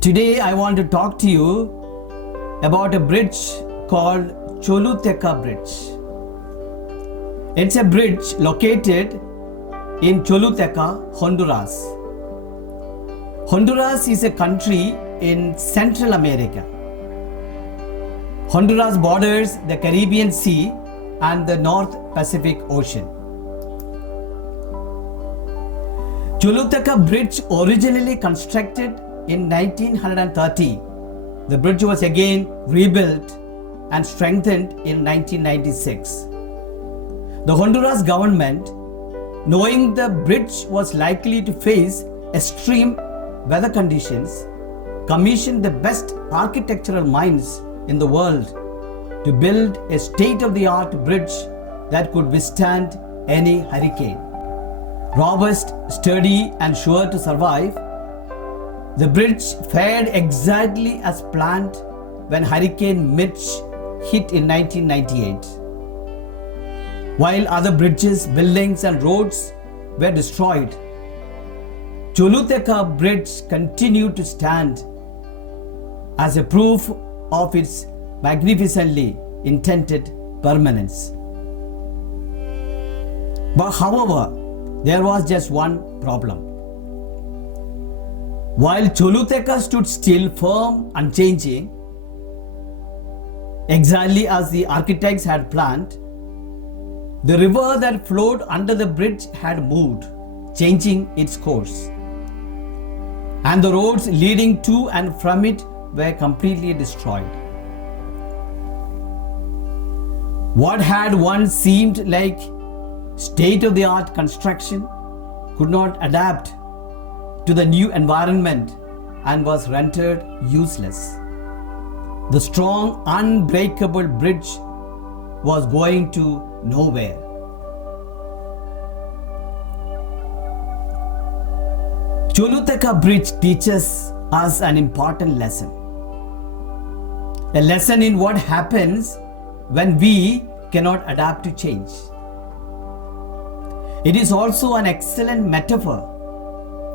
Today I want to talk to you about a bridge called Choluteca Bridge. It's a bridge located in Choluteca, Honduras. Honduras is a country in Central America. Honduras borders the Caribbean Sea and the North Pacific Ocean. Choluteca Bridge, originally constructed in 1930, the bridge was again rebuilt and strengthened in 1996. The Honduras government, knowing the bridge was likely to face extreme weather conditions, commissioned the best architectural minds in the world to build a state-of-the-art bridge that could withstand any hurricane. Robust, sturdy and sure to survive, the bridge fared exactly as planned when Hurricane Mitch hit in 1998. While other bridges, buildings and roads were destroyed, Choluteca Bridge continued to stand as a proof of its magnificently intended permanence. But however, there was just one problem. While Choluteca stood still, firm, unchanging, exactly as the architects had planned, the river that flowed under the bridge had moved, changing its course. And the roads leading to and from it were completely destroyed. What had once seemed like state-of-the-art construction could not adapt to the new environment and was rendered useless. The strong, unbreakable bridge was going to nowhere. Choluteca Bridge teaches us an important lesson. A lesson in what happens when we cannot adapt to change. It is also an excellent metaphor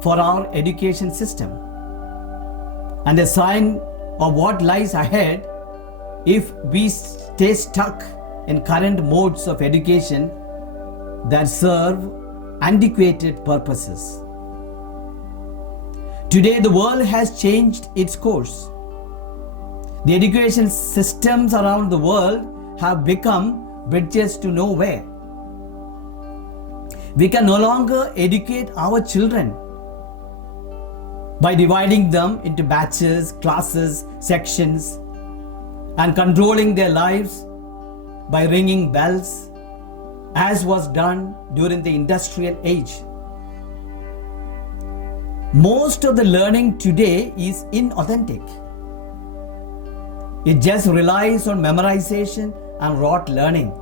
for our education system and a sign of what lies ahead if we stay stuck in current modes of education that serve antiquated purposes. Today, the world has changed its course. The education systems around the world have become bridges to nowhere. We can no longer educate our children by dividing them into batches, classes, sections, and controlling their lives by ringing bells, as was done during the industrial age. Most of the learning today is inauthentic. It just relies on memorization and rote learning.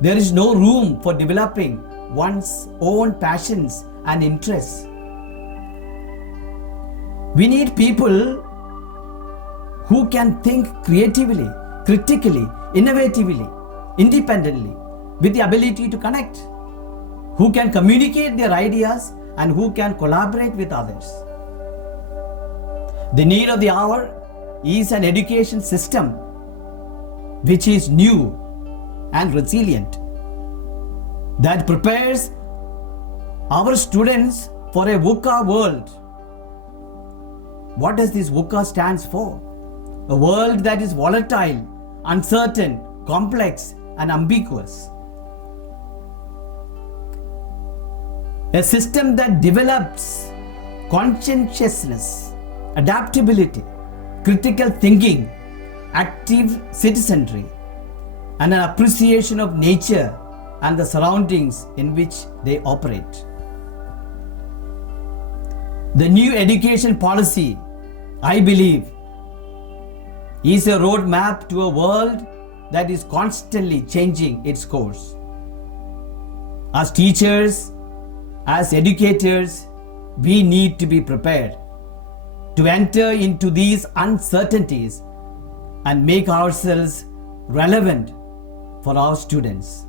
There is no room for developing one's own passions and interests. We need people who can think creatively, critically, innovatively, independently, with the ability to connect, who can communicate their ideas and who can collaborate with others. The need of the hour is an education system which is new and resilient, that prepares our students for a VUCA world. What does this VUCA stands for? A world that is volatile, uncertain, complex and ambiguous. A system that develops conscientiousness, adaptability, critical thinking, active citizenry, and an appreciation of nature and the surroundings in which they operate. The new education policy, I believe, is a roadmap to a world that is constantly changing its course. As teachers, as educators, we need to be prepared to enter into these uncertainties and make ourselves relevant for our students.